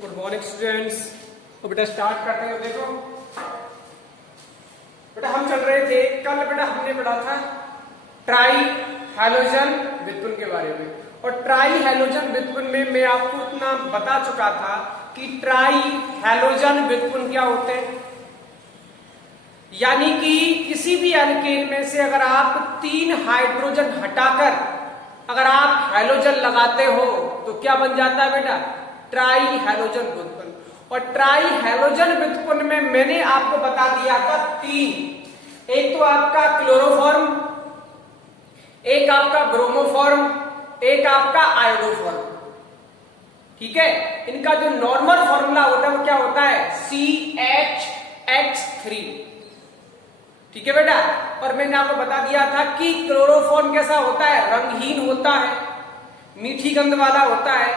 Good morning students. तो बेटा start करते हैं। देखो बेटा हम चल रहे थे कल, बेटा हमने पढ़ा था ट्राई हैलोजन व्युत्पन्न के बारे में। और ट्राई हैलोजन व्युत्पन्न में मैं आपको इतना बता चुका था कि ट्राई हैलोजन व्युत्पन्न क्या होते हैं। यानी कि किसी भी एल्केन में से अगर आप 3 हाइड्रोजन हटाकर अगर आप हैलोजन लगाते हो तो क्या बन जाता है बेटा? ट्राई हैलोजन व्युत्पन्न। और ट्राई हैलोजन व्युत्पन्न में मैंने आपको बता दिया था 3। एक तो आपका क्लोरोफॉर्म, एक आपका ब्रोमोफॉर्म, एक आपका आयोडोफॉर्म। ठीक है, इनका जो नॉर्मल फॉर्मूला होता है वो क्या होता है? CHH3। ठीक है बेटा। और मैंने आपको बता दिया था कि क्लोरोफॉर्म कैसा होता है? रंगहीन होता है, मीठी गंध वाला होता है।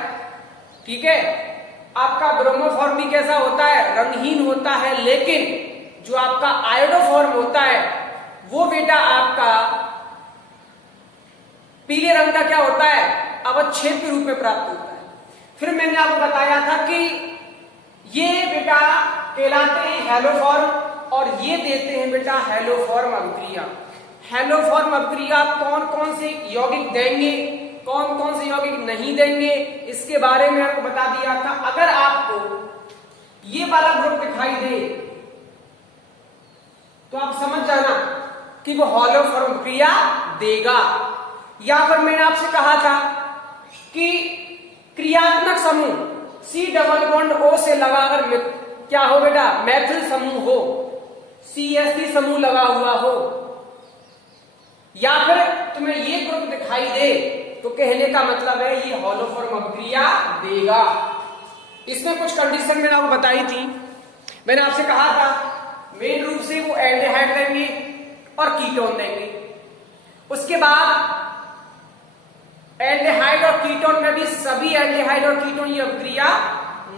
ठीक है, आपका ब्रोमोफॉर्म भी कैसा होता है? रंगहीन होता है। लेकिन जो आपका आयोडोफॉर्म होता है वो बेटा आपका पीले रंग का क्या होता है? अवच्छेद के रूप में प्राप्त होता है। फिर मैंने आपको बताया था कि ये बेटा कहलाते हैं हैलोफॉर्म और ये देते हैं बेटा हैलोफॉर्म अभिक्रिया। हैलोफॉर्म अभिक्रिया कौन कौन से यौगिक देंगे, कौन कौन से यौगिक नहीं देंगे, इसके बारे में आपको बता दिया था। अगर आपको ये वाला ग्रुप दिखाई दे तो आप समझ जाना कि वो हैलोफॉर्म अभिक्रिया देगा। या फिर मैंने आपसे कहा था कि क्रियात्मक समूह C डबल बॉन्ड O से लगाकर क्या हो बेटा? मैथिल समूह हो, CH3 समूह लगा हुआ हो, या फिर तुम्हें ये ग्रुप दिखाई दे तो कहने का मतलब है ये हैलोफॉर्म अभिक्रिया देगा। इसमें कुछ कंडीशन मैंने आपको बताई थी। मैंने आपसे कहा था मेन रूप से वो एल्डिहाइड देंगे और कीटोन देंगे। उसके बाद एल्डिहाइड और कीटोन में भी सभी एल्डिहाइड और कीटोन ये अभिक्रिया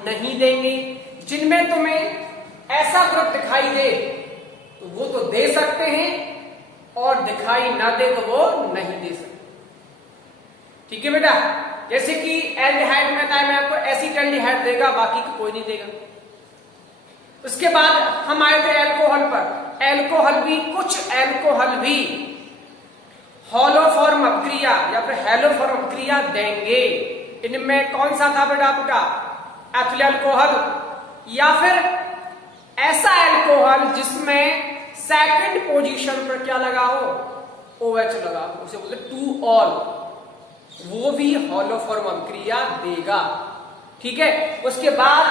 नहीं देंगे। जिनमें तुम्हें ऐसा ग्रुप दिखाई दे तो वो तो दे सकते हैं और दिखाई ना दे तो वो नहीं दे सकते। ठीक है बेटा। जैसे कि एल्डिहाइड में था, मैं आपको एसिटाल्डिहाइड देगा, बाकी कोई नहीं देगा। उसके बाद हम आए थे एल्कोहल पर। एल्कोहल भी, कुछ एल्कोहल भी हैलोफॉर्म अभिक्रिया या फिर हैलोफॉर्म अभिक्रिया देंगे। इनमें कौन सा था बेटा आपका? एथिल अल्कोहल, या फिर ऐसा एल्कोहल जिसमें सेकंड पोजीशन पर क्या लगा हो? OH लगा हो, उसे बोलते 2 ऑल, वो भी हैलोफॉर्म अभिक्रिया देगा। ठीक है। उसके बाद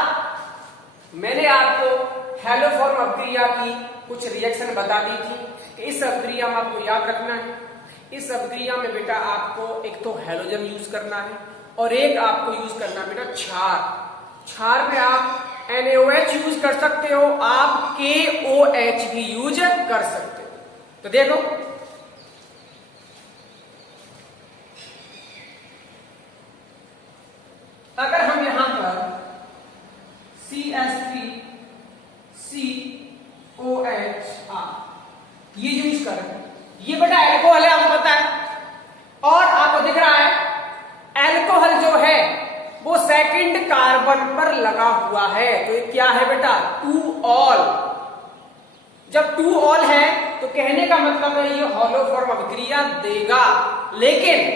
मैंने आपको हैलोफॉर्म अभिक्रिया की कुछ रिएक्शन बता दी थी कि इस अभिक्रिया में आपको याद रखना है। इस अभिक्रिया में बेटा आपको एक तो हैलोजन यूज करना है और एक आपको यूज करना है बेटा क्षार। क्षार में आप NaOH यूज कर सकते हो, आप KOH भी यूज कर सकते हो। तो देखो अगर हम यहां पर CH3COHR ये यूज करें, ये बेटा एल्कोहल है, आपको पता है। और आपको दिख रहा है एल्कोहल जो है वो सेकंड कार्बन पर लगा हुआ है, तो ये क्या है बेटा? 2 ऑल। जब 2 ऑल है तो कहने का मतलब है ये हैलोफॉर्म अभिक्रिया देगा। लेकिन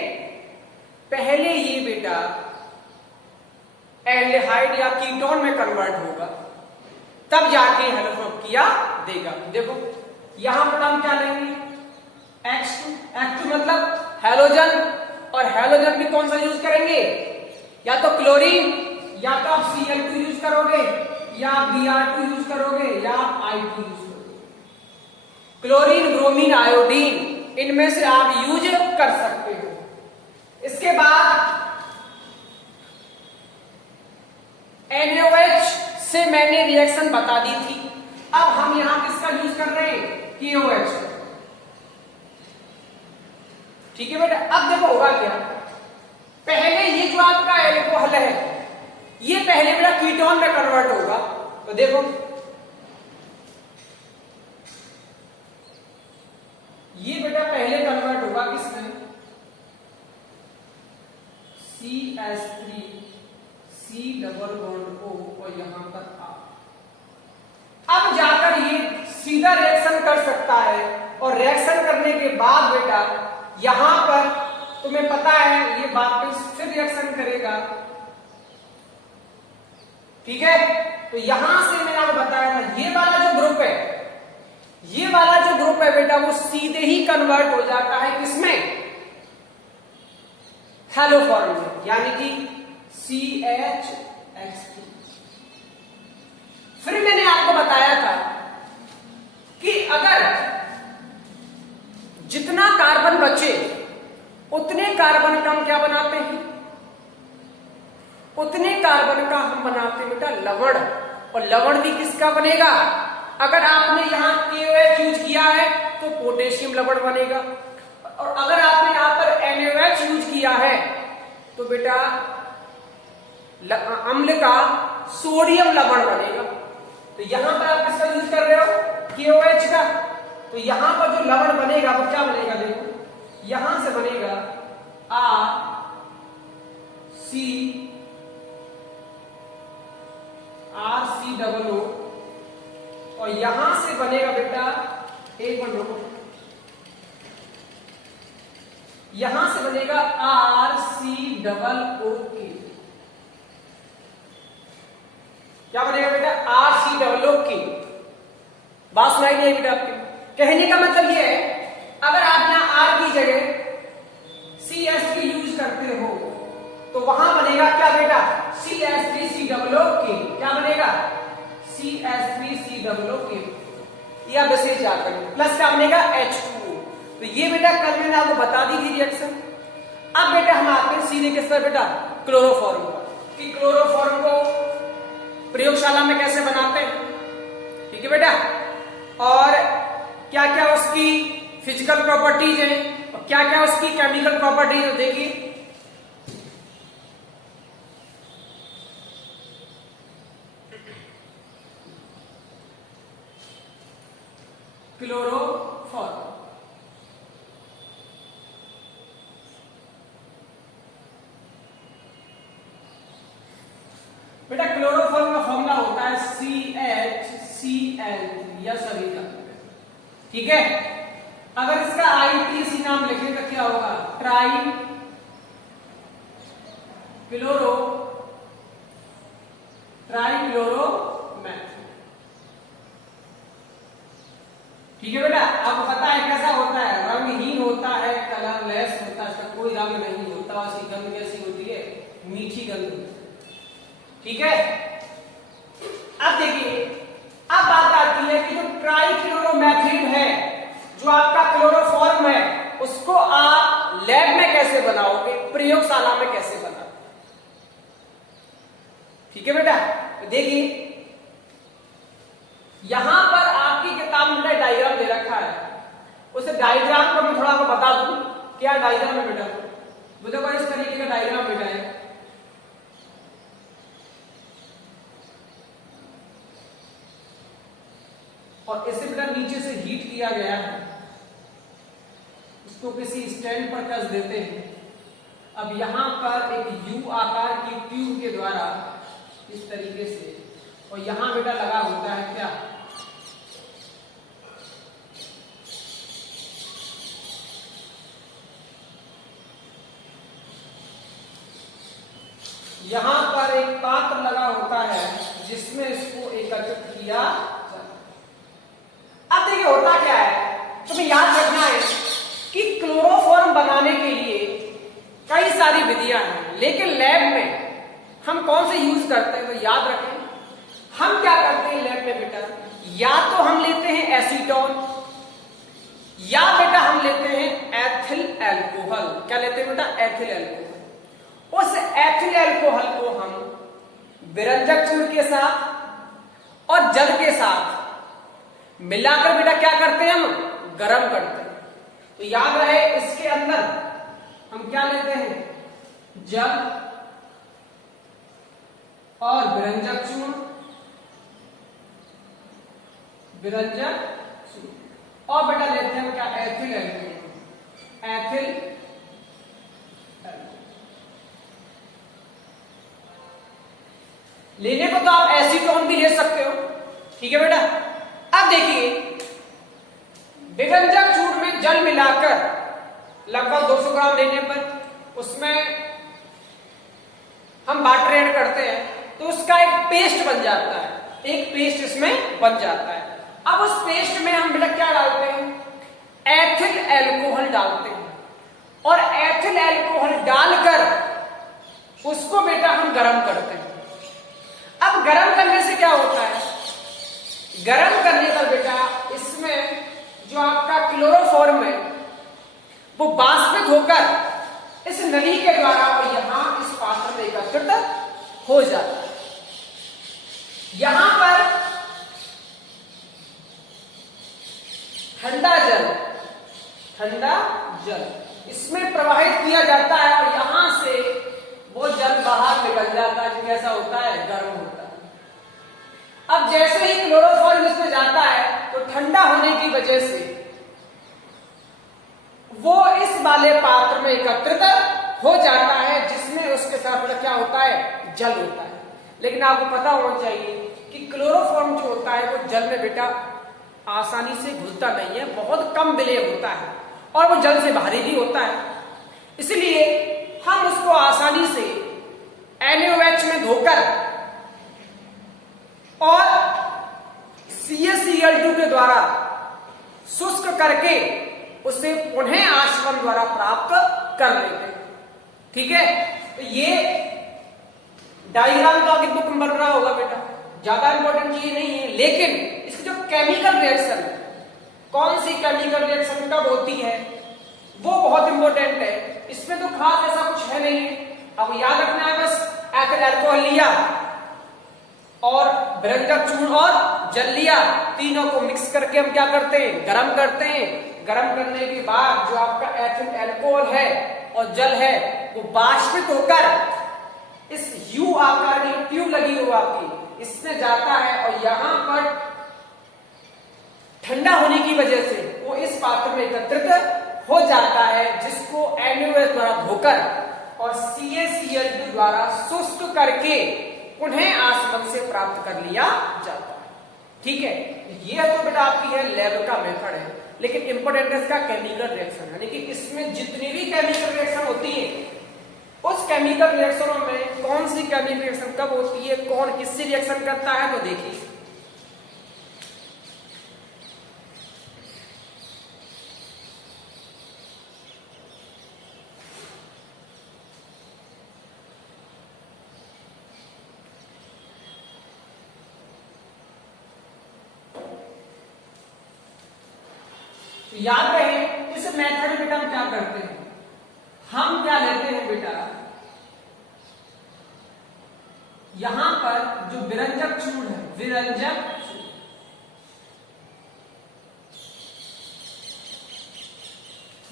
पहले ये बेटा एल्डिहाइड या कीटोन में कन्वर्ट होगा, तब जाके हैलोफॉर्म अभिक्रिया देगा। देखो यहां पर हम क्या लेंगे? H2 मतलब हैलोजन, और हैलोजन भी कौन सा यूज करेंगे? या तो क्लोरीन, या तो आप Cl2 यूज करोगे, या Br2 यूज करोगे, या आप I2 यूज करोगे। क्लोरीन, ब्रोमीन, आयोडीन, इनमें से आप यूज कर सकते हो। इसके बाद NaOH से मैंने रिएक्शन बता दी थी। अब हम यहां किसका यूज कर रहे हैं? KOH। ठीक है बेटा। अब देखो होगा क्या? पहले ये जो आपका एल्कोहल है ये पहले बेटा कीटोन में कन्वर्ट होगा। तो देखो ये बेटा पहले कन्वर्ट होगा किसमें? CH3 C double bond O और यहां पर R। अब जाकर ये सीधा रिएक्शन कर सकता है और रिएक्शन करने के बाद बेटा यहां पर तुम्हें पता है ये वापस फिर रिएक्शन करेगा, ठीक है। तो यहां से मैंने आपको बताया था ये वाला जो ग्रुप है, ये वाला जो ग्रुप है बेटा वो सीधे ही कन्वर्ट हो जाता है किसमें, हेलो फॉर्म में, यानी कि CH3। फिर मैंने आपको बताया था कि अगर जितना कार्बन बचे उतने कार्बन का हम क्या बनाते हैं, उतने कार्बन का हम बनाते हैं बेटा लवण। और लवण भी किसका बनेगा, अगर आपने यहां KOH यूज किया है तो पोटेशियम लवण बनेगा, और अगर आपने यहां पर NaOH यूज किया है तो बेटा अम्ल का सोडियम लवण बनेगा। तो यहां पर आप किसका यूज कर रहे हो, KOH का। तो यहां पर जो लवण बनेगा वो क्या बनेगा, देखो यहां से बनेगा RC और यहां से बनेगा बेटा एक मिनट रुको, यहां से बनेगा RCOO। क्या बनेगा बेटा, RCOO। बात सुनाई नहीं बेटा आपके, कहने का मतलब ये है अगर आप यहां R की जगह CH3 यूज करते हो तो वहां बनेगा क्या बेटा, CH3COO। क्या बनेगा, CH3COO। या विशेष जाकर प्लस क्या बनेगा, H2O। तो ये बेटा कल मैंने आपको बता दी थी रिएक्शन। अब बेटा हम आते हैं सीधे किस पर बेटा, क्लोरोफॉर्म कि क्लोरोफॉर्म को प्रयोगशाला में कैसे बनाते हैं, ठीक है बेटा, और क्या क्या उसकी फिजिकल प्रॉपर्टीज है और क्या क्या उसकी केमिकल प्रॉपर्टीज है। देखिए क्लोरोफॉर्म, बेटा क्लोरोफॉर्म का फॉर्मूला होता है CHCl या सभी का, ठीक है। अगर इसका ITC नाम लिखें तो क्या होगा, ट्राई क्लोरोमैथ, ठीक है बेटा। आपको पता है कैसा होता है, रंगहीन होता है, कलरलेस होता है, इसका कोई रंग नहीं होता, उसकी गंध कैसी होती है, मीठी गंध होती है, ठीक है। अब देखिए अब बात आती है कि जो ट्राइक्लोरोमेथिल है, जो आपका क्लोरोफॉर्म है, उसको आप लैब में कैसे बनाओगे, प्रयोगशाला में कैसे बनाओगे, ठीक है बेटा। तो देखिए यहां पर आपकी किताब में डायग्राम दे रखा है, उस डायग्राम को मैं थोड़ा आपको बता दूं क्या डायग्राम है बेटा। वो देखो इस तरीके का डायग्राम बेटा है, और इसे बेटा नीचे से हीट किया गया है, इसको किसी स्टैंड पर कस देते हैं। अब यहां पर एक U आकार की ट्यूब के द्वारा इस तरीके से, और यहां बेटा लगा होता है क्या, यहां पर एक पात्र लगा होता है जिसमें इसको एकत्रित किया जाता है। अब देखिए होता क्या है, तुम्हें याद रखना है कि क्लोरोफॉर्म बनाने के लिए कई सारी विधियां हैं, लेकिन लैब में हम कौन से यूज करते हैं, तो याद रखें हम क्या करते हैं लैब में बेटा, या तो हम लेते हैं एसीटोन या बेटा हम लेते हैं एथिल अल्कोहल। क्या लेते हैं बेटा, एथिल अल्कोहल। उस एथिल अल्कोहल को हम विरंजक चूर्ण के साथ और जल के साथ मिलाकर बेटा क्या करते हैं, हम गर्म करते हैं। तो याद रहे इसके अंदर हम क्या लेते हैं, जल और विरंजक चूर्ण, और बेटा लेते हैं क्या, एथिल अल्कोहल, एथिल। लेने को तो आप एसीटोन भी ले सकते हो, ठीक है बेटा। अब देखिए विरंजक चूर्ण में जल मिलाकर लगभग 200 ग्राम लेने पर उसमें हम वाटर ऐड करते हैं तो उसका एक पेस्ट बन जाता है, एक पेस्ट इसमें बन जाता है। अब उस पेस्ट में हम बेटा क्या डालते हैं, एथिल अल्कोहल डालते हैं और एथिल अल्कोहल डालकर उसको बेटा हम गर्म करते हैं। अब गर्म करने से क्या होता है, गर्म करने पर बेटा इसमें जो आपका क्लोरोफॉर्म है वो बाष्पित होकर इस नली के द्वारा और यहां इस पात्र में एकत्रित हो जाता है। यहां पर ठंडा जल इसमें प्रवाहित किया जाता है और यहां से वो जल बाहर निकल जाता है, जो कैसा होता है, गर्म होता है। अब जैसे ही क्लोरोफॉर्म इसमें जाता है तो ठंडा होने की वजह से वो इस वाले पात्र में एकत्रित हो जाता है, जिसमें उसके साथ क्या होता है, जल होता है। लेकिन आपको पता होना चाहिए कि क्लोरोफॉर्म जो होता है वो जल में बेटा आसानी से घुलता नहीं है, बहुत कम विलेय होता है और वो जल से भारी भी होता है। इसलिए हम उसको आसानी से NaOH में धोकर और CaCl2 के द्वारा शुष्क करके उसे पुनः आश्वन द्वारा प्राप्त कर लेते हैं, ठीक है। तो ये डायग्राम तो आपकी बुक में बन रहा होगा बेटा, ज्यादा इंपॉर्टेंट चीज नहीं है, लेकिन इसकी जो केमिकल रिएक्शन, कौन सी केमिकल रिएक्शन कब होती है वो बहुत इंपॉर्टेंट है। इसमें तो खास ऐसा कुछ है नहीं, अब याद रखना है बस, एथिल अल्कोहल लिया और विरंजक चूर्ण और जल लिया, तीनों को मिक्स करके हम क्या करते हैं, गर्म करते हैं। गर्म करने के बाद जो आपका एथिल अल्कोहल है और जल है वो बाष्पित होकर इस यू आकार की ट्यूब लगी हुई आपकी इसमें जाता है और यहां पर ठंडा होने की वजह से वो इस पात्र में एकत्रित हो जाता है, जिसको NaOH द्वारा धोकर और CaCl2 द्वारा शुष्क करके पुनः आसवन से प्राप्त कर लिया जाता है, ठीक है। ये तो बेटा आपकी है लैब का मेथड है, लेकिन इंपॉर्टेंट है इसका केमिकल रिएक्शन, यानी कि इसमें जितनी भी केमिकल रिएक्शन होती है उस केमिकल रिएक्शनों में कौन सी केमिकल रिएक्शन कब होती है, कौन किससे रिएक्शन करता है, तो देखिए याद रहे इस मेथड में बेटा हम क्या करते हैं, हम क्या लेते हैं बेटा, यहां पर जो विरंजक चूर्ण है,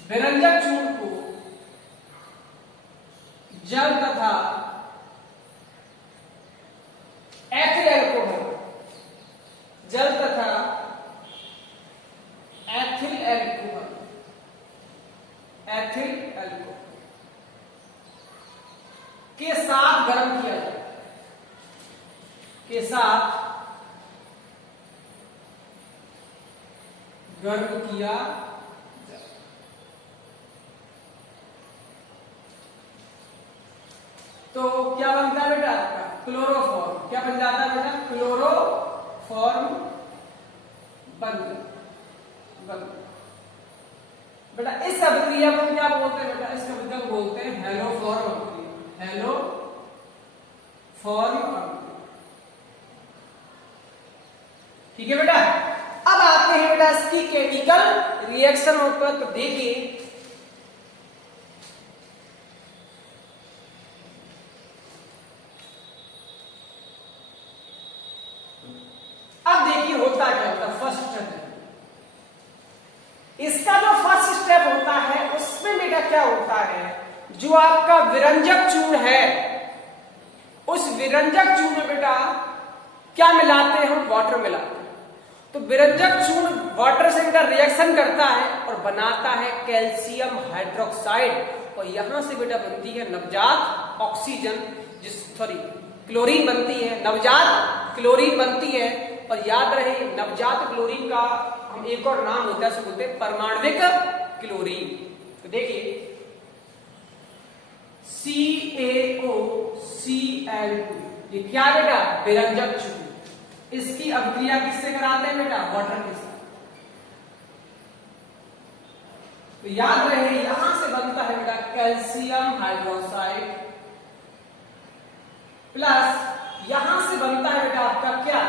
विरंजक चूर्ण को जल तथा एथिल अल्कोहल, जल तथा एथिल अल्कोहल के साथ गर्म किया जाए, के साथ गर्म किया जाए। तो क्या बनता है बेटा आपका क्लोरोफॉर्म, क्या बन जाता है बेटा, क्लोरोफॉर्म बन बेटा। इस अभिक्रिया को क्या बोलते हैं बेटा, इस अभिक्रिया को बोलते हैं हेलोफॉर्म अभिक्रिया, हेलोफॉर्म अभिक्रिया, ठीक है बेटा। अब आते हैं बेटा इसकी केमिकल रिएक्शन पर, तो देखिए अब देखिए होता क्या होता, फर्स्ट स्टेप इसका जो फर्स्ट स्टेप होता है उसमें बेटा क्या होता है, जो आपका विरंजक चूर्ण है उस विरंजक चूर्ण में बेटा क्या मिलाते हैं, हम वाटर मिलाते हैं। तो विरंजक चूर्ण वाटर से बेटा रिएक्शन करता है और बनाता है कैल्शियम हाइड्रोक्साइड, और यहां से बेटा बनती है नवजात ऑक्सीजन, क्लोरीन बनती है, नवजात क्लोरीन बनती है। और याद रहे नवजात क्लोरीन का हम एक और नाम होता है, उसे बोलते हैं परमाणविक क्लोरीन। तो देखिए CaOCl2 ये क्या बेटा, विरंजक चूर्ण। इसकी अभिक्रिया किससे कराते हैं बेटा, वाटर के साथ। तो याद रहे यहां से बनता है बेटा कैल्शियम हाइड्रोक्साइड प्लस यहां से बनता है बेटा आपका क्या,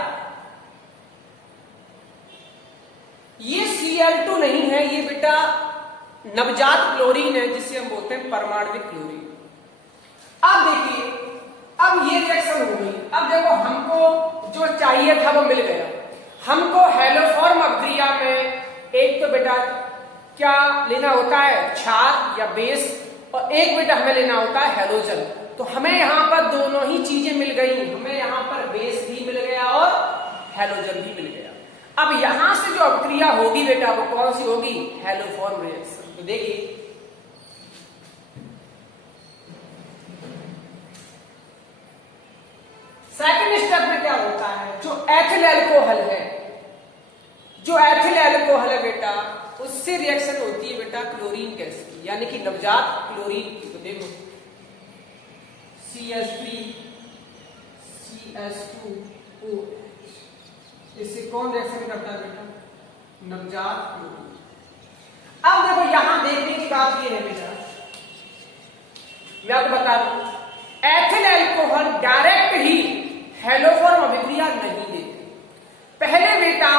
ये Cl2 नहीं है, ये बेटा नवजात क्लोरीन है जिसे हम बोलते हैं परमाणविक क्लोरीन। अब देखिए अब ये रिएक्शन हो गई। अब देखो हमको जो चाहिए था वो मिल गया। हमको हैलोफॉर्म अभिक्रिया में एक तो बेटा क्या लेना होता है, क्षार या बेस, और एक बेटा हमें लेना होता है हैलोजन। तो हमें यहां पर दोनों ही चीजें मिल गई, हमें यहां पर बेस भी मिल गया और हैलोजन भी मिल गया। अब यहां से जो अभिक्रिया होगी बेटा वो कौन सी होगी, हैलोफॉर्म रिएक्शन। तो देखिए सेकंड स्टेप में क्या होता है, जो एथिल अल्कोहल है, जो एथिल अल्कोहल है बेटा उससे रिएक्शन होती है बेटा क्लोरीन गैस की, यानी कि नवजात क्लोरीन की। तो देखो CH3CH2OH, इससे कौन रिएक्शन करता है बेटा, नवजात क्लोरीन। अब देखो यहां देखने की बात ये है बेटा, मैं आपको बता दूं एथिल अल्कोहल डायरेक्ट ही हैलोफॉर्म अभिक्रिया नहीं देते, पहले बेटा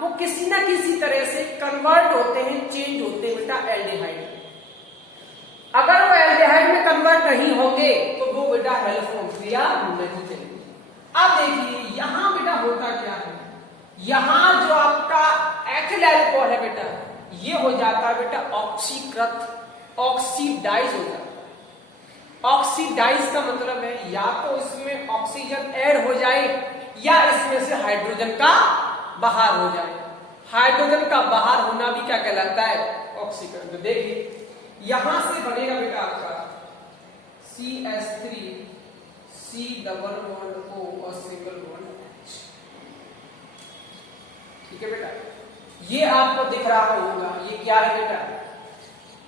वो किसी ना किसी तरह से कन्वर्ट होते हैं, चेंज होते हैं बेटा एल्डिहाइड। अगर वो एल्डिहाइड में कन्वर्ट नहीं होंगे तो वो बेटा हैलोफॉर्म अभिक्रिया नहीं देंगे। अब देखिए यहां बेटा होता क्या है, यहां जो आपका एथिल अल्कोहल है बेटा ये हो जाता है बेटा ऑक्सीकृत, ऑक्सीडाइज हो जाता है। ऑक्सीडाइज का मतलब है या तो इसमें ऑक्सीजन ऐड हो जाए या इसमें से हाइड्रोजन का बाहर हो जाए। हाइड्रोजन का बाहर होना भी क्या कहलाता है, ऑक्सीकरण। तो देखिए यहां से बनेगा बेटा आपका CH3 C double bond O और सिंगल बॉन्ड H। ठीक है बेटा, ये आपको दिख रहा होगा, ये क्या है बेटा,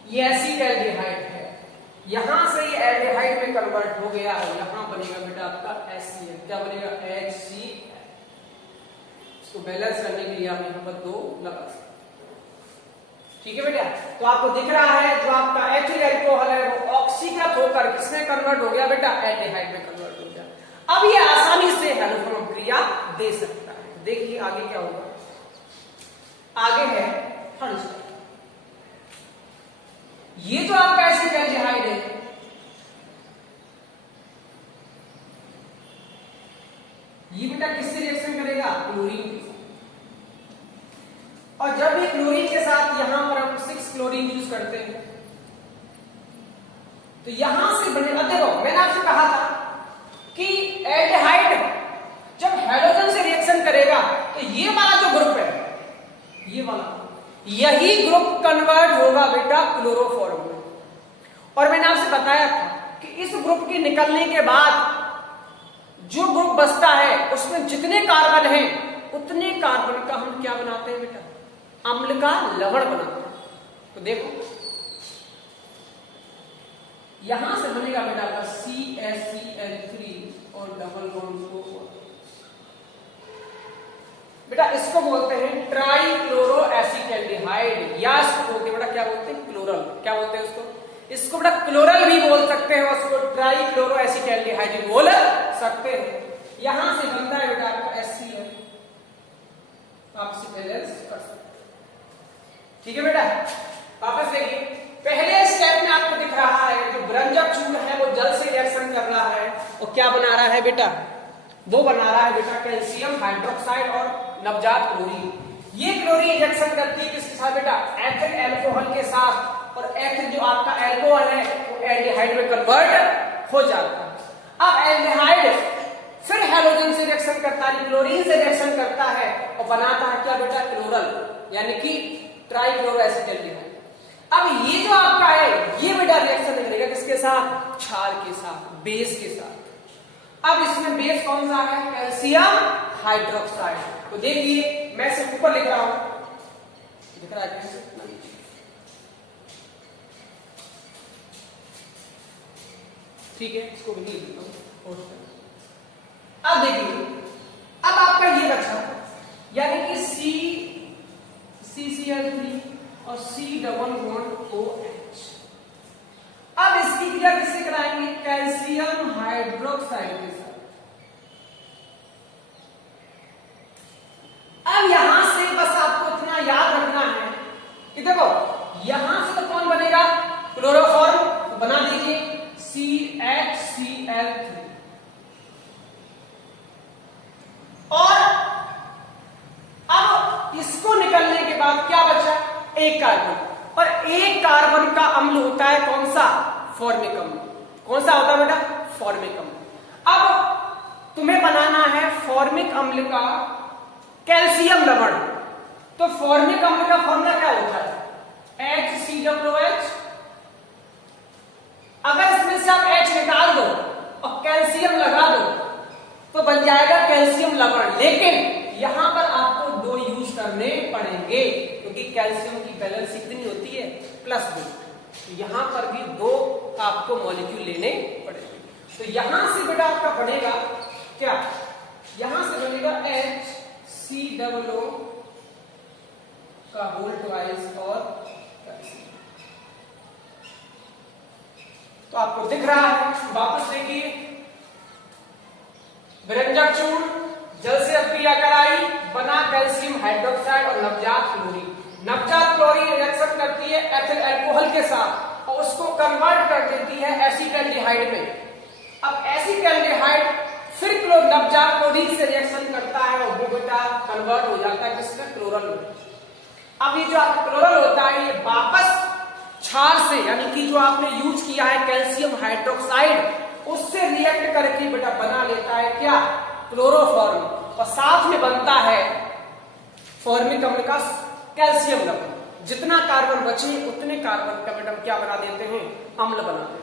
ये एसिड एल्डिहाइड है। यहां से ये एल्डिहाइड में कन्वर्ट हो गया है, यहां बनेगा बेटा आपका HCl, क्या बनेगा HCl। इसको बैलेंस करने के लिए आप यहां पर 2 लगा सकते। ठीक है बेटा, तो आपको दिख रहा है जो आपका एथिल अल्कोहल है वो ऑक्सीकृत होकर किसमें कन्वर्ट हो गया बेटा, एल्डिहाइड में कन्वर्ट हो गया। अब ये आसानी से हैलोफॉर्म अभिक्रिया दे सकता है। देखिए आगे क्या होगा, आगे है थर्ड स्टेप। ये जो आपका एसिड एल्डिहाइड है ये बेटा किससे रिएक्शन करेगा, क्लोरीन के साथ। और जब भी क्लोरीन के साथ यहां पर हम 6 क्लोरीन यूज करते हैं तो यहां से बनेगा, देखो मैंने आपसे कहा था कि एल्डिहाइड जब हैलोजन से रिएक्शन करेगा तो ये वाला जो ग्रुप है, ये वाला यही ग्रुप कन्वर्ट होगा बेटा क्लोरोफॉर्म में। और मैंने आपसे बताया था कि इस ग्रुप के निकलने के बाद जो ग्रुप बचता है उसमें जितने कार्बन हैं उतने कार्बन का हम क्या बनाते हैं बेटा, अम्ल का लवण बनाते हैं। तो देखो यहां से बनेगा बेटा आपका CaCl3 और डबल बॉन्ड O। बेटा इसको बोलते हैं ट्राइक्लोरो एसिटल्डिहाइड, या इसको बोलते हैं बेटा क्या बोलते हैं, क्लोरल। क्या बोलते हैं इसको बेटा क्लोरल भी बोल सकते हैं, उसको ट्राइक्लोरो एसिटल्डिहाइड भी बोल सकते हैं। यहां से बनता है बेटा आपका HCl, आपसे बैलेंस कर सकते। ठीक है बेटा, वापस देखिए पहले स्टेप में आपको दिख रहा है जो विरंजक चूर्ण है वो जल से रिएक्शन कर रहा है और क्या बना रहा है बेटा, वो बना रहा है बेटा कैल्शियम हाइड्रोक्साइड और नवजात क्लोरीन। ये क्लोरीन रिएक्शन करती है किसके साथ बेटा, एथिल अल्कोहल के साथ, और एथिल जो आपका अल्कोहल है वो एल्डिहाइड में कन्वर्ट हो जाता है। अब एल्डिहाइड फिर हैलोजन से रिएक्शन करता है, क्लोरीन से रिएक्शन करता है और बनाता है क्या बेटा, क्लोरल, यानी कि ट्राइक्लोरो एसिटल्डिहाइड। अब ये जो आपका है ये बेटा रिएक्शन करेगा किसके साथ, क्षार के साथ, बेस के साथ। अब इसमें बेस कौन सा है? Calcium hydroxide. तो देखिए मैं इसे ऊपर लिख रहा हूं, दिख रहा है? ठीक है, इसको भी नहीं लिखता हूं। अब देखिए, अब आपका ये बचा, यानी कि CCl3 और C डबल बॉन्ड OH। अब इसकी क्रिया किससे कराएंगे? कैल्शियम हाइड्रोक्साइड के साथ। अब यहां से बस आपको इतना याद रखना है कि देखो यहां से तो कौन बनेगा? क्लोरोफॉर्म। तो बना दीजिए CHCl3। और अब इसको निकलने के बाद क्या बचा? एक कार्बन। और एक कार्बन का अम्ल होता है कौन सा? फॉर्मिक अम्ल। कौन सा होता है बेटा? फॉर्मिक अम्ल। अब तुम्हें बनाना है फॉर्मिक अम्ल का कैल्शियम लवण। तो फॉर्मिक अम्ल का फॉर्मूला क्या होता है? HCOOH। अगर इसमें से आप H निकाल दो और कैल्शियम लगा दो तो बन जाएगा कैल्शियम लवण। लेकिन यहां पर आपको दो यूज करने पड़ेंगे, क्योंकि कैल्शियम की बैलेंस कितनी होती है? +2। तो यहां पर भी दो आपको मॉलिक्यूल लेने पड़ेंगे। तो यहां से बेटा आपका बनेगा क्या? यहां से बनेगा HCOO का होल ट्वाइस और कैल्शियम। तो आपको दिख रहा है, वापस देखिए, विरंजक चूर्ण जल से अभिक्रिया कराई, बना कैल्शियम हाइड्रोक्साइड और नवजात क्लोरीन। नवजात क्लोरीन रिएक्शन करती है एथिल अल्कोहल के साथ और उसको कन्वर्ट कर देती है एसिटाल्डिहाइड में। अब एसिटाल्डिहाइड फिर नवजात क्लोरीन से रिएक्शन करता है और वो बेटा कन्वर्ट हो जाता है किसमें? क्लोरल में। अब ये जो क्लोरल होता है ये वापस क्षार से, यानी कि जो आपने यूज किया है कैल्शियम हाइड्रोक्साइड, उससे रिएक्ट करके बेटा बना लेता है क्या? क्लोरोफॉर्म। और साथ में बनता है फॉर्मिक अम्ल का कैल्शियम लवण। जितना कार्बन बचे उतने कार्बन का बेटा क्या बना देते हैं? अम्ल बना देते हैं।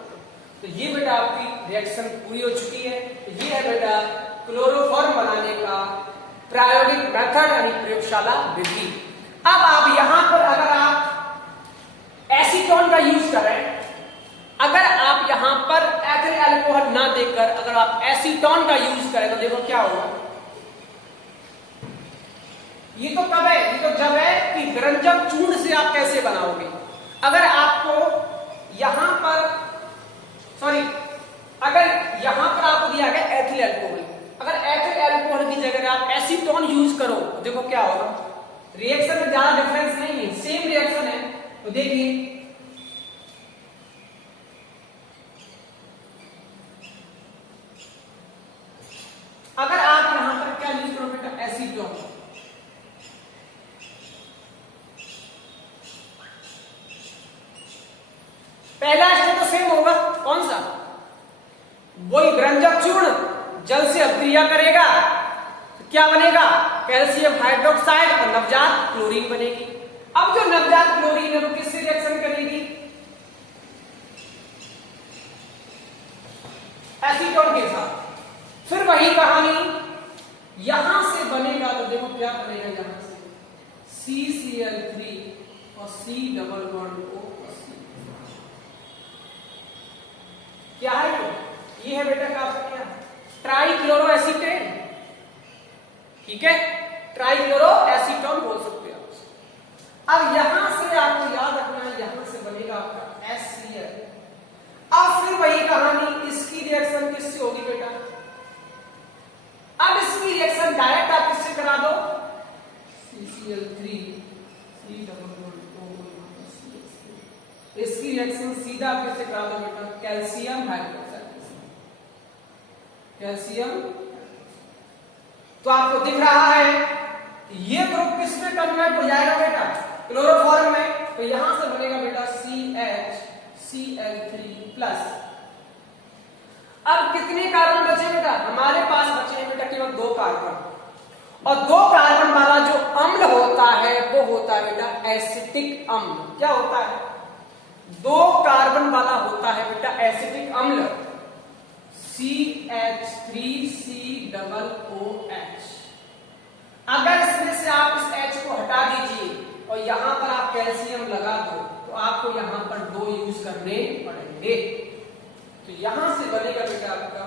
तो ये बेटा आपकी रिएक्शन पूरी हो चुकी है। तो ये है बेटा क्लोरोफॉर्म बनाने का प्रायोगिक मेथड यानी प्रयोगशाला विधि। अब आप यहां पर अगर आप एसीटोन का यूज करें, अगर आप यहां पर एथिल अल्कोहल ना देकर अगर आप एसीटोन का यूज करें तो देखो क्या होगा। ये तो कब है? ये तो जब है कि विरंजक चूर्ण से आप कैसे बनाओगे। अगर आपको यहां पर अगर यहां पर आपको दिया गया एथिल अल्कोहल, अगर एथिल अल्कोहल की जगह आप एसीटोन यूज करो तो देखो क्या होगा। रिएक्शन में ज्यादा डिफरेंस नहीं है, सेम रिएक्शन है। तो देखिए अगर आप यहां पर क्या यूज करो बेटा? एसीटोन। पहला स्टेप तो सेम होगा, कौन सा? वही विरंजक चूर्ण जल से अभिक्रिया करेगा तो क्या बनेगा? कैल्शियम हाइड्रोक्साइड और नवजात क्लोरीन बनेगी। अब जो नवजात क्लोरीन है वो किससे रिएक्शन करेगी? एसीटोन के साथ। फिर वही कहानी यहां से बनेगा तो देखो क्या बनेगा। यहां से CCl3 और C डबल बॉन्ड O। क्या है ये है बेटा का क्या? ट्राइक्लोरो एसीटेन। ठीक है, ट्राइक्लोरो एसीटोन बोल सकते हैं आप। अब यहां से आपको याद रखना है, यहां से बनेगा आपका HCl। अब फिर वही कहानी, इसकी रिएक्शन किससे होगी बेटा? अब इसकी रिएक्शन डायरेक्ट आप किससे करा दो? CCl3 C double bond O। इसकी रिएक्शन सीधा आप किससे करा दो बेटा? Calcium hydroxide. कैल्शियम। तो आपको दिख रहा है ये ग्रुप किसमें कन्वर्ट हो जाएगा बेटा? क्लोरोफॉर्म में। तो यहां से बनेगा बेटा CHCl3+। अब कितने कार्बन बचे बेटा? हमारे पास बचे हैं बेटा केवल 2 कार्बन। और 2 कार्बन वाला जो अम्ल होता है वो होता है बेटा एसिटिक अम्ल। क्या होता है? 2 कार्बन वाला होता है बेटा एसिटिक अम्ल CH3COOH। अगर इसमें से आप इस H को हटा दीजिए और यहां पर आप कैल्शियम लगा दो तो आपको यहां पर 2 यूज करने पड़ेंगे। तो यहां से बनेगा बेटा आपका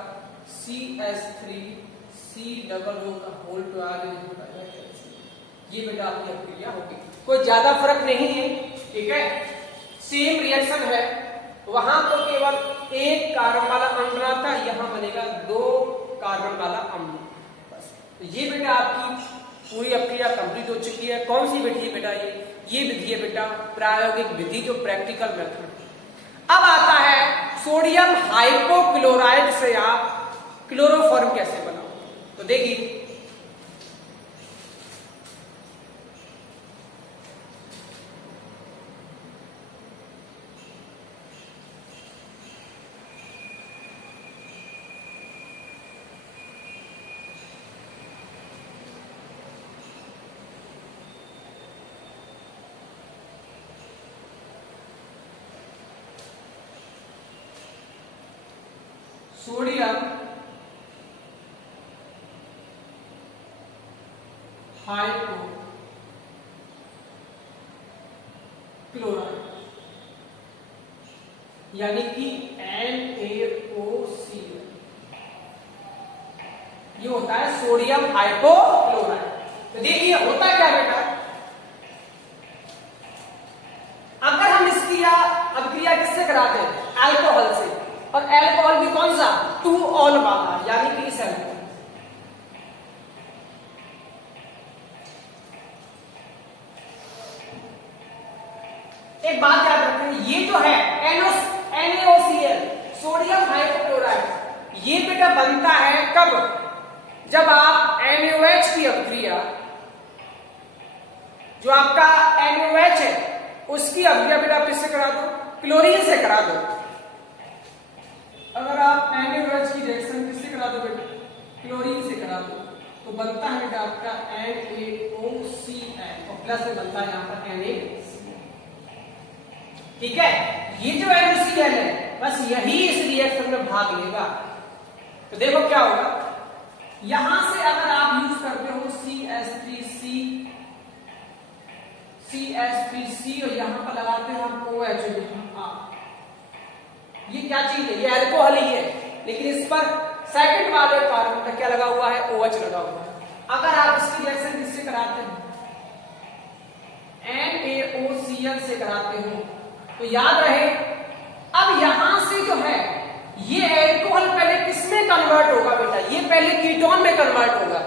CH3COO का होल टू आर। ये बेटा आपकी अभिक्रिया होगी, कोई ज्यादा फर्क नहीं है, ठीक है, सेम रिएक्शन है। वहां तो केवल 1 कार्बन वाला अम्ल रहा था, यहां बनेगा 2 कार्बन वाला अम्ल बस। तो ये बेटा आपकी पूरी अभिक्रिया कंप्लीट हो चुकी है। कौन सी विधि है बेटा? ये विधि है बेटा प्रायोगिक विधि, जो प्रैक्टिकल मेथड। अब आता है सोडियम हाइपोक्लोराइड से आप क्लोरोफॉर्म कैसे बनाओगे। तो देखिए, सोडियम हाइपोक्लोराइड यानी कि NaOCl, ये होता है सोडियम हाइपोक्लोराइड। तो देखिए होता क्या बेटा, अगर हम इसकी अभिक्रिया किससे कराते हैं? अल्कोहल से। और अल्कोहल भी कौन सा? 2-ऑल वाला, यानी कि इस अल्कोहल। एक बात याद रखें, ये जो है NaOCl सोडियम हाइपोक्लोराइड, ये बेटा बनता है कब? जब आप NaOH की अभिक्रिया, जो आपका NaOH है उसकी अभिक्रिया बेटा किससे करा दो? क्लोरीन से करा दो। अगर आप NaOH की रिएक्शन किससे करा दो बेटा? क्लोरीन से करा दो, तो बनता है बेटा आपका NaOCl और प्लस में बनता है यहां पर NaCl। ठीक है, ये जो NaCl है बस यही इस रिएक्शन में भाग लेगा। तो देखो क्या होगा, यहां से अगर आप यूज करते हो CH3C और यहां पर लगाते हैं आप OH, ये क्या चीज है? ये अल्कोहल ही है, लेकिन इस पर सेकंड वाले कार्बन पर क्या लगा हुआ है? OH लगा हुआ है। अगर आप इसकी रिएक्शन किससे कराते हैं? NaOCl से कराते हो, तो याद रहे अब यहां से जो है ये अल्कोहल पहले किसमें कन्वर्ट होगा बेटा? ये पहले कीटोन में कन्वर्ट होगा।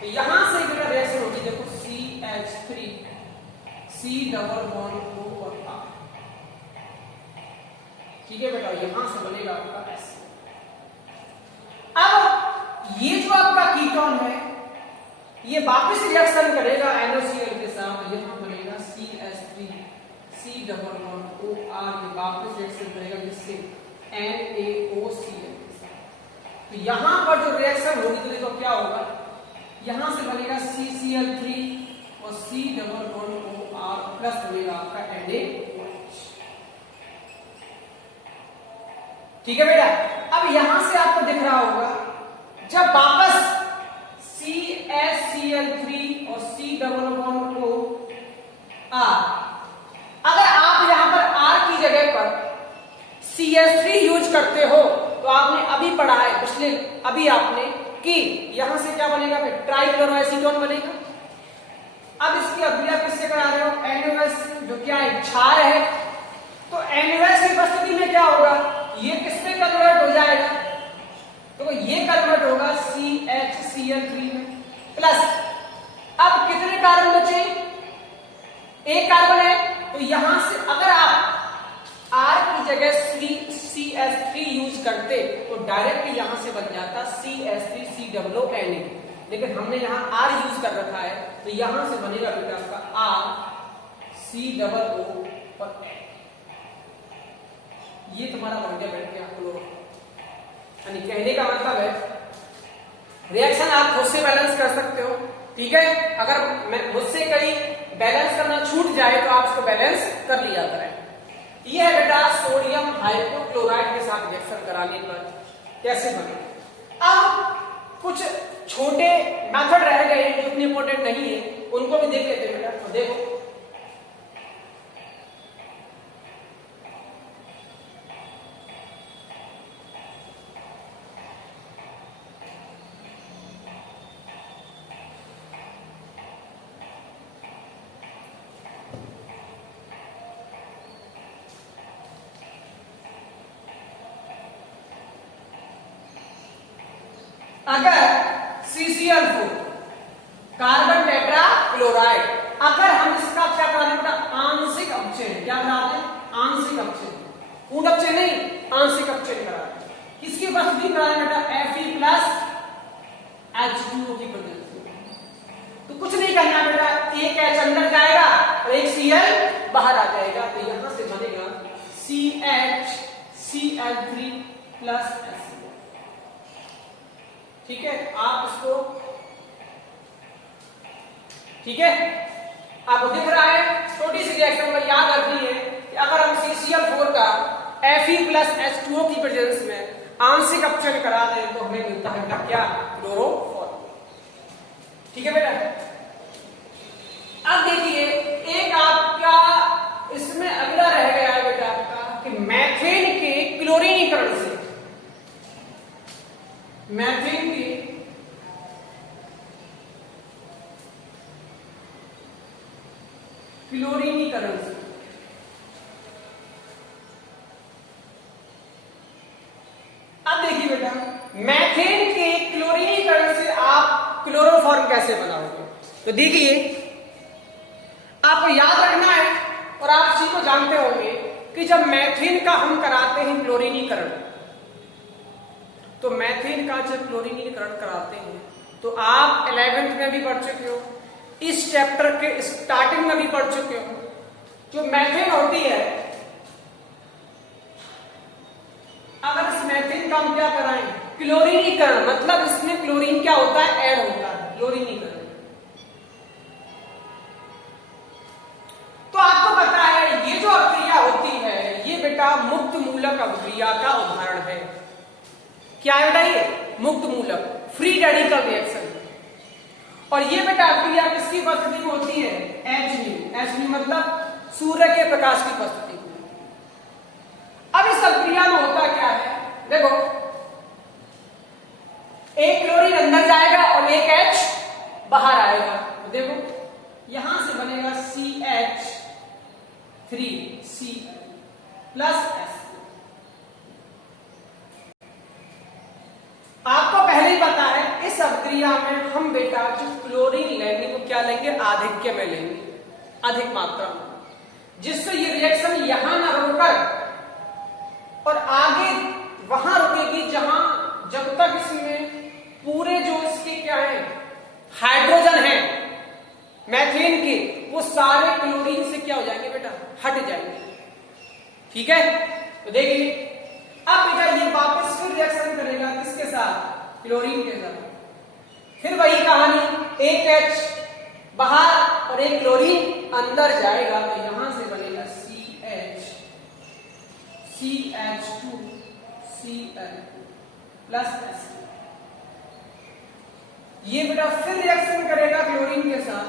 तो यहां से बेटा रिएक्शन होगी, देखो CH3C≡OR। ठीक है बेटा, यहां से बनेगा आपका S। अब ये जो आपका कीटोन है ये वापस रिएक्शन करेगा NaCl के साथ, यहां बनेगा CH3C≡OR, ये वापस रिएक्शन करेगा जिससे NaOCl के साथ। तो यहां पर जो रिएक्शन होगी तो देखो क्या होगा, यहां से बनेगा CCl3 और C≡OR प्लस बनेगा आपका NaOH। ठीक है बेटा, अब यहां से आपको दिख रहा होगा जब वापस CaCl3 और C≡OR, अगर आप यहां पर R की जगह पर CH3 यूज करते हो तो आपने अभी पढ़ा है पिछले आपने कि यहां से क्या बनेगा? ट्राइक्लोरोएसीटोन बनेगा। अब इसकी अभिक्रिया किससे करा रहे हो? NaOH, जो क्या है? क्षार है। तो NaOH की उपस्थिति में क्या होगा? ये किसमें कन्वर्ट हो जाएगा? तो ये कन्वर्ट होगा CHCl3 में। प्लस अब कितने कार्बन बचे? 1 कार्बन है। तो यहां से अगर आप R की जगह CH3 यूज करते तो डायरेक्टली यहां से बन जाता CH3COONA, लेकिन हमने यहां R यूज कर रखा है तो यहां से बनेगा बेटा आपका RCOO और N। ये तुम्हारा बन गया बैठ के आपको, यानी कहने का मतलब है रिएक्शन आप खुद से बैलेंस कर सकते हो। ठीक है, अगर मैं मुझसे कहीं बैलेंस करना छूट जाए तो आप उसको बैलेंस कर लिया करें। ये है बेटा सोडियम हाइपोक्लोराइड के साथ रिएक्शन कराने पर कैसे बने। अब कुछ छोटे मेथड रह गए हैं जो इतने इंपॉर्टेंट नहीं है, उनको भी देख लेते हैं बेटा। तो देखो अगर CCl4 कार्बन टेट्रा क्लोराइड, अगर हम इसका क्या कराने बेटा, आंशिक अपचयन, क्या कराते हैं, आंशिक अपचयन, पूर्ण अपचयन नहीं, आंशिक अपचयन कराते हैं। किसकी उपस्थिति कराने बेटा, Fe+H2O की प्रवृत्ति। तो कुछ नहीं करना बेटा, एक H अंदर जाएगा और एक Cl बाहर आ जाएगा, तो यहां से बनेगा CH Cl3+H। ठीक है, आप इसको, ठीक है, आपको दिख रहा है। छोटी सी रिएक्शन में याद रखनी है कि अगर हम CCl4 का Fe+H2O की प्रेजेंस में आंशिक अपचयन करा दें तो हमें मिलता है बेटा क्या, क्लोरोफॉर्म। ठीक है बेटा। अब देखिए एक आपका इसमें अगला रह गया है बेटा आपका कि मैथेन के क्लोरीनीकरण से, मैथेन के क्लोरीनीकरण से, अब देखिए बेटा मैथेन के क्लोरीनीकरण से आप क्लोरोफॉर्म कैसे बनाओगे। तो देखिए आपको याद रखना है और आप इसी को जानते होंगे कि जब मैथेन का हम कराते हैं क्लोरीनीकरण, तो मैथेन का जब क्लोरीनीकरण कराते हैं तो आप 11th में भी पढ़ चुके हो, इस चैप्टर के स्टार्टिंग में भी पढ़ चुके हो। जो मैथेन होती है, अगर इस मैथेन का हम क्या कराएं, क्लोरीनीकरण, मतलब इसमें क्लोरीन क्या होता है, ऐड होता है, क्लोरीनीकरण। तो आपको पता है ये जो अभिक्रिया होती है ये बेटा मुक्त मूलक अभिक्रिया का उदाहरण है। क्या है बेटा, ये मुक्त मूलक, फ्री रेडिकल रिएक्शन। और ये बेटा अभिक्रिया किसकी उपस्थिति में होती है, Hν मतलब सूर्य के प्रकाश की उपस्थिति में। अब इस अभिक्रिया में होता क्या है, देखो एक क्लोरीन अंदर जाएगा और एक H बाहर आएगा। तो देखो यहां से बनेगा CH3Cl+S। आपको पहले ही पता है इस अभिक्रिया में हम बेटा जो क्लोरीन लेंगे वो क्या लेंगे, आधिक्य में लेंगे, अधिक मात्रा में, जिससे ये रिएक्शन यहां ना रुककर और आगे वहां रुकेगी जहां, जब तक इसमें पूरे जो इसके क्या है हाइड्रोजन है मैथेन के, वो सारे क्लोरीन से क्या हो जाएंगे बेटा, हट जाएंगे। ठीक है, तो देखिए अब बेटा ये वापस फिर रिएक्शन करेगा किसके साथ, क्लोरीन के साथ। फिर वही कहानी, एक H बाहर और एक क्लोरीन अंदर जाएगा, तो यहां से बनेगा CH2Cl+S। ये बेटा फिर रिएक्शन करेगा क्लोरीन के साथ,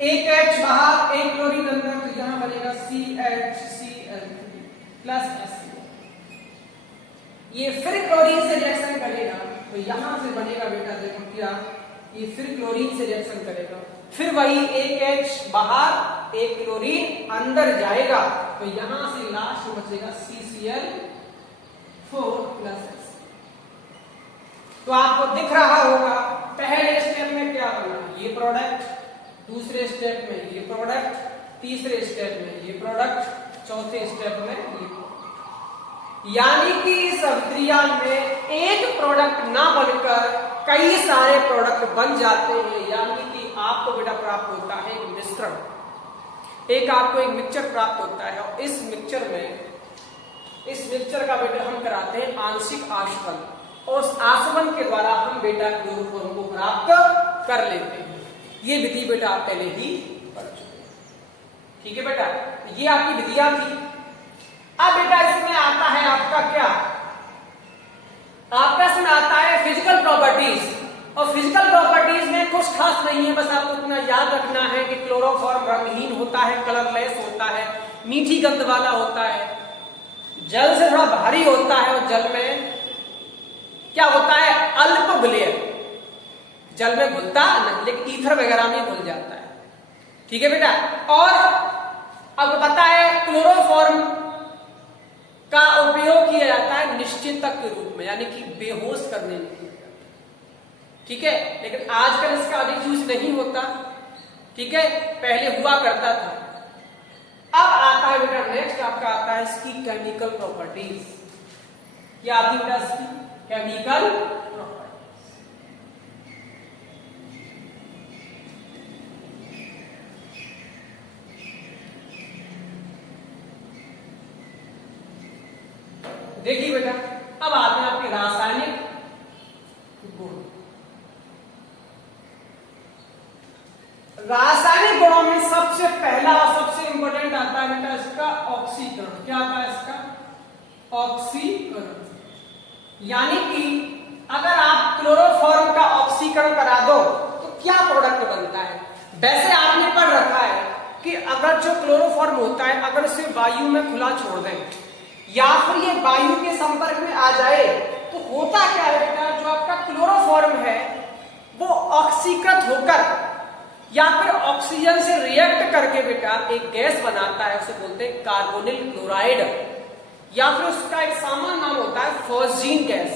एक H बाहर एक क्लोरीन अंदर, तो यहां बनेगा CHCl3+S। ये फिर क्लोरीन से रिएक्शन करेगा, तो यहां से बनेगा बेटा देखो क्या, ये फिर क्लोरीन से रिएक्शन करेगा, फिर वही एक H बाहर एक क्लोरीन अंदर जाएगा, तो यहां से लास्ट में बचेगा CCl4+S। तो आपको दिख रहा होगा पहले स्टेप में क्या बना, ये प्रोडक्ट, दूसरे स्टेप में ये प्रोडक्ट, तीसरे स्टेप में ये प्रोडक्ट, चौथे स्टेप में ये प्रोडक्ट। यानी कि इस अभिक्रिया में एक प्रोडक्ट ना बनकर कई सारे प्रोडक्ट बन जाते हैं। यानी कि आपको बेटा प्राप्त होता है एक मिश्रण, एक आपको एक मिक्सचर प्राप्त होता है, और इस मिक्सचर में, इस मिक्सचर का बेटा हम कराते हैं आंशिक आशवन, और उस आशवन के द्वारा हम बेटा क्लोरोफॉर्म को प्राप्त कर लेते हैं। ये विधि बेटा आप पहले ही पढ़ चुके हैं। ठीक है बेटा, ये आपकी विधियां थी। अब बेटा इसमें आता है आपका क्या, आपका इसमें आता है फिजिकल प्रॉपर्टीज, और फिजिकल प्रॉपर्टीज में कुछ खास नहीं है, बस आपको इतना याद रखना है कि क्लोरोफॉर्म रंगहीन होता है, कलरलेस होता है, मीठी गंध वाला होता है, जल से थोड़ा भारी होता है, और जल में क्या होता है, अल्प विलयन, जल में घुलता नहीं लेकिन ईथर वगैरह में घुल जाता है। ठीक है बेटा। और अब पता है क्लोरोफॉर्म का उपयोग किया जाता है निश्चेतक के रूप में, यानी कि बेहोश करने में किया जाता है। ठीक है, लेकिन आजकल इसका अधिक यूज नहीं होता। ठीक है, पहले हुआ करता था। अब आता है बेटा नेक्स्ट, आपका आता है इसकी केमिकल प्रॉपर्टीज। क्या आती है बेटा इसकी केमिकल प्रॉपर्टीज? देखिए बेटा, अब आते हैं आपके रासायनिक गुण। रासायनिक गुणों में सबसे पहला और सबसे इंपॉर्टेंट आता है बेटा इसका ऑक्सीकरण। क्या आता है इसका? ऑक्सीकरण। यानी कि अगर आप क्लोरोफॉर्म का ऑक्सीकरण करा दो तो क्या प्रोडक्ट बनता है। वैसे आपने पढ़ रखा है कि अगर जो क्लोरोफॉर्म होता है, अगर उसे वायु में खुला छोड़ दें या फिर ये वायु के संपर्क में आ जाए तो होता क्या है बेटा, जो आपका क्लोरोफॉर्म है वो ऑक्सीकृत होकर या फिर ऑक्सीजन से रिएक्ट करके बेटा एक गैस बनाता है, उसे बोलते हैं कार्बोनिल क्लोराइड, या फिर उसका एक सामान्य नाम होता है फॉस्जीन गैस।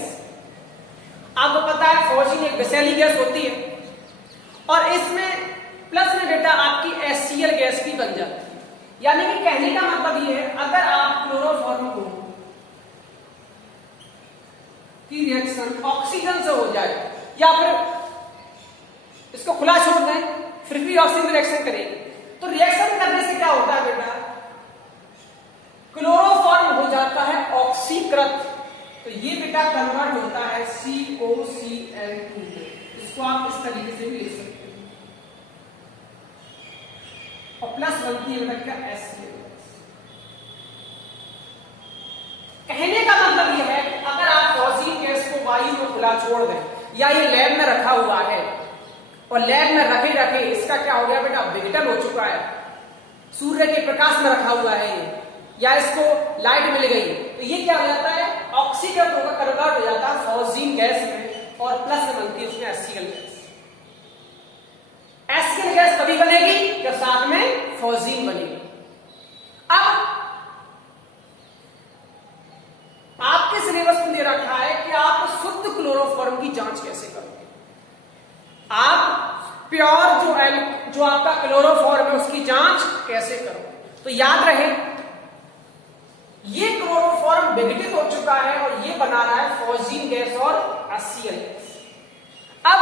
आपको पता है फॉस्जीन एक विषैली गैस होती है, और इसमें प्लस में बेटा आपकी HCl गैस भी बन जाती है। यानी कि कहने का मतलब ये है, अगर आप क्लोरोफॉर्म को की रिएक्शन ऑक्सीजन से हो जाए या फिर इसको खुला छोड़ दें फिर भी ऑक्सीजन रिएक्शन करेगी, तो रिएक्शन करने से क्या होता है बेटा, क्लोरोफॉर्म हो जाता है ऑक्सीकृत। तो ये बेटा कन्वर्ट होता है COCl2 में। इसको आप इस तरीके से भी लिख सकते हैं, और प्लस बनती है बेटा क्या, HCl। कहने का मतलब यह है कि अगर आप फॉस्जीन गैस को वायु में खुला छोड़ दें, या ये लैब में रखा हुआ है और लैब में रखे रखे इसका क्या हो गया बेटा, विघटन हो चुका है, सूर्य के प्रकाश में रखा हुआ है ये, या इसको लाइट मिल गई, तो ये क्या हो जाता है, ऑक्सीकृत होकर कन्वर्ट हो जाता है फॉस्जीन गैस में, और प्लस में बनती है उसमें HCl गैस। HCl गैस कभी बनेगी जब साथ में फॉस्जीन बनेगी। अब आपके सिलेबस में दे रखा है कि आप शुद्ध क्लोरोफॉर्म की जांच कैसे करोगे। आप प्योर जो आपका क्लोरोफॉर्म है उसकी जांच कैसे करोगे। तो याद रहे, ये क्लोरोफॉर्म विघटित हो चुका है और ये बना रहा है फॉस्जीन गैस और HCl गैस। अब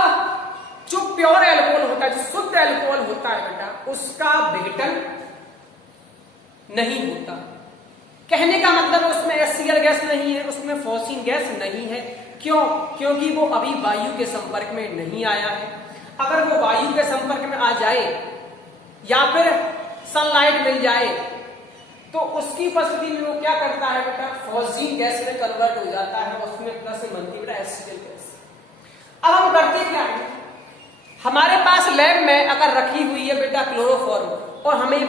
जो प्योर एल्कोहल होता है, जो शुद्ध एल्कोहल होता है बेटा, उसका विघटन नहीं होता। कहने का मतलब उसमें HCl गैस नहीं है, उसमें फॉस्जीन गैस नहीं है। क्यों? क्योंकि वो अभी वायु के संपर्क में नहीं आया है। अगर वो वायु के संपर्क में आ जाए या फिर सनलाइट मिल जाए तो उसकी उपस्थिति में वो क्या करता है बेटा, फॉस्जीन गैस में कन्वर्ट हो जाता है, उसमें प्लस में बनती है बेटा HCl गैस। अब हम करते क्या है, हमारे पास लैब में अगर रखी हुई है बेटा क्लोरोफॉर्म, और हमें ये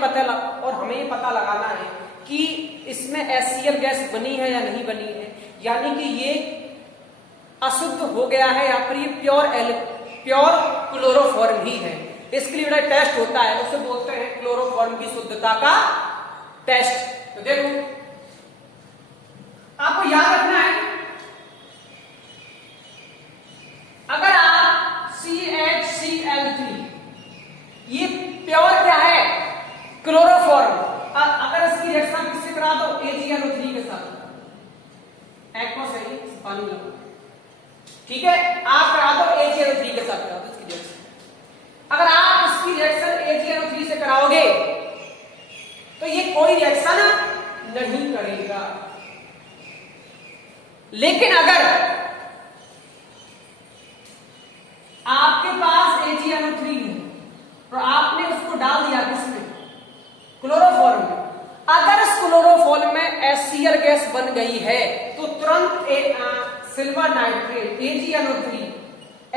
पता लगाना है कि इसमें HCl गैस बनी है या नहीं बनी है, यानी कि ये अशुद्ध हो गया है या फिर ये प्योर क्लोरोफॉर्म ही है। इसके लिए बेटा टेस्ट होता है, उसे बोलते हैं क्लोरोफॉर्म की शुद्धता का टेस्ट। तो देखो आपको याद रखना है, अगर आप CHCl3, ये प्योर क्या है, क्लोरोफॉर्म, अगर इसकी रिएक्शन किससे करा दो, AgNO3 के साथ, एक्वा से ही पानी लगा, ठीक है, आप करा दो AgNO3 के साथ करा दो इसकी रिएक्शन। अगर आप इसकी रिएक्शन AgNO3 से कराओगे तो ये कोई रिएक्शन नहीं करेगा। लेकिन अगर आपके पास AgNO3 है और आपने उसको डाल दिया किसमें, क्लोरोफॉर्म में, अगर इस क्लोरोफॉर्म में HCl गैस बन गई है तो तुरंत silver nitrate nitrate AgNO3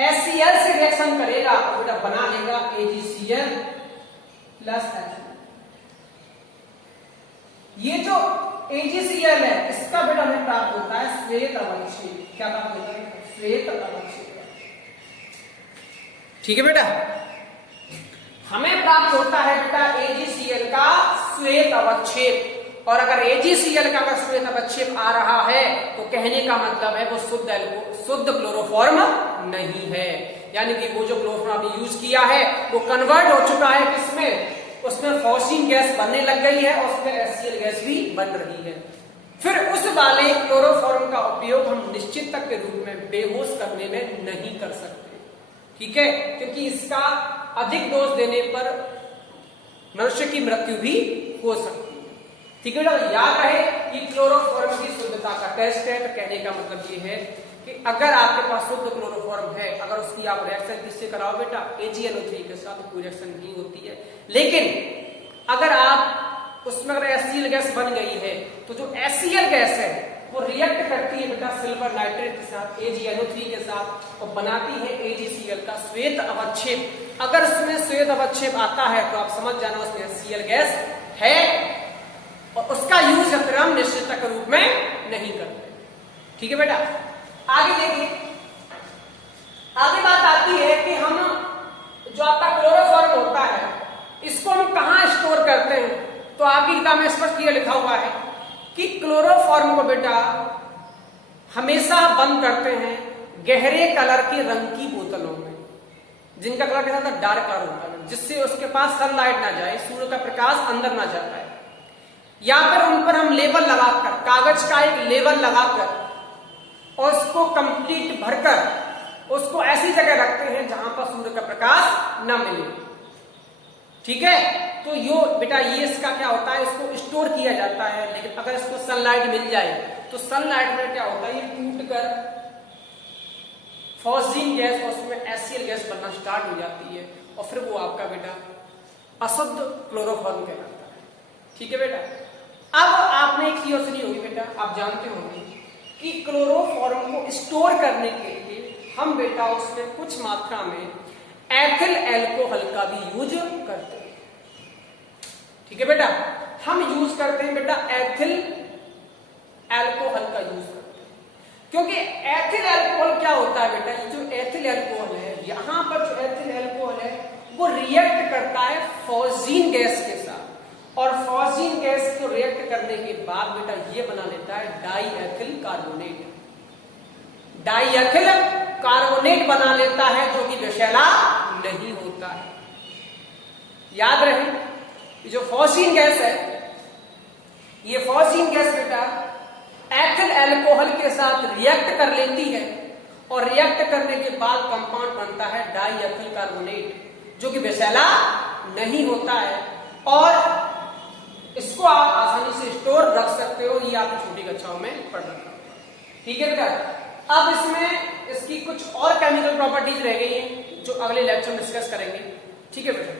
HCl से रिएक्शन करेगा तो बेटा बना लेगा AgCl प्लस H। ये जो AgCl है इसका बेटा हमें प्राप्त होता है श्वेत अवक्षेप। क्या प्राप्त होता है? श्वेत अवक्षेप। ठीक है बेटा, हमें प्राप्त होता है बेटा AgCl का श्वेत अवक्षेप। और अगर AgCl का श्वेत अवक्षेप आ रहा है तो कहने का मतलब है वो शुद्ध क्लोरोफॉर्म नहीं है, यानी कि वो जो क्लोरोफॉर्म अभी यूज किया है वो कन्वर्ट हो चुका है किसमें? उसमें फॉस्फीन गैस बनने लग गई है और उसमें HCl गैस भी बन रही है। फिर उस वाले क्लोरोफॉर्म का उपयोग हम निश्चितक के रूप में बेहोश करने में नहीं कर सकते, ठीक है, क्योंकि इसका अधिक डोज देने पर मनुष्य की मृत्यु भी हो सकती है। ठीक है बेटा, याद रहे कि क्लोरोफॉर्म की शुद्धता का टेस्ट है। तो कहने का मतलब ये है कि अगर आपके पास शुद्ध क्लोरोफॉर्म है, अगर उसकी आप रिएक्शन किससे कराओ बेटा? AgNO3 के साथ कोई रिएक्शन नहीं होती है। लेकिन अगर आप उसमें अगर HCl गैस बन गई है तो जो HCl गैस है वो रिएक्ट करती है बेटा सिल्वर नाइट्रेट के साथ AgNO3 के साथ और बनाती है AgCl का श्वेत अवक्षेप। अगर उसमें श्वेत अवक्षेप आता है तो आप समझ जाना उसमें HCl गैस है और उसका यूज फिर हम निश्चितता के रूप में नहीं करते। ठीक है बेटा, आगे देखिए, आगे बात आती है कि हम जो आपका क्लोरोफॉर्म होता है इसको हम कहां स्टोर करते हैं। तो आपकी किताब में स्पष्ट ये लिखा हुआ है कि क्लोरोफॉर्म को बेटा हमेशा बंद करते हैं गहरे कलर के रंग की बोतलों में, जिनका कलर कैसा होता है? डार्क कलर होता है, जिससे उसके पास सनलाइट ना जाए, सूर्य का प्रकाश अंदर ना जाता है। या फिर उन पर हम लेबल लगाकर, कागज का एक लेबल लगाकर और उसको कंप्लीट भरकर उसको ऐसी जगह रखते हैं जहां पर सूर्य का प्रकाश न मिले। ठीक है, तो यो बेटा ये इसका क्या होता है? इसको स्टोर किया जाता है। लेकिन अगर इसको सनलाइट मिल जाए तो सनलाइट में क्या होता है? ये टूट कर फॉस्फीन गैस और उसमें HCl गैस बनना स्टार्ट हो जाती है और फिर वो आपका बेटा अशुद्ध क्लोरोफॉर्म कहलाता है। ठीक है बेटा, अब आपने एक चीज सुनी होगी बेटा, आप जानते होंगे कि क्लोरोफॉर्म को स्टोर करने के लिए हम बेटा उसमें कुछ मात्रा में एथिल अल्कोहल का भी यूज करते हैं। ठीक है बेटा, हम यूज करते हैं बेटा एथिल अल्कोहल का यूज करते हैं, क्योंकि एथिल अल्कोहल क्या होता है बेटा? ये जो एथिल अल्कोहल है, यहां पर जो एथिल अल्कोहल है वो रिएक्ट करता है फॉस्फीन गैस के साथ और फॉस्फीन गैस को रिएक्ट करने के बाद बेटा ये बना लेता है डाईएथिल कार्बोनेट। डाईएथिल कार्बोनेट बना लेता है जो कि विषैला नहीं होता है। याद रहे जो फॉस्फीन गैस है, ये फॉस्फीन गैस बेटा एथिल अल्कोहल के साथ रिएक्ट कर लेती है और रिएक्ट करने के बाद कंपाउंड बनता है डाईएथिल कार्बोनेट जो कि विषैला नहीं होता है और इसको आप आसानी से स्टोर रख सकते हो। ये आप छोटी कक्षाओं में पढ़ रखा होगा। ठीक है बेटा, अब इसमें इसकी कुछ और केमिकल प्रॉपर्टीज रह गई हैं जो अगले लेक्चर में डिस्कस करेंगे। ठीक है बेटा।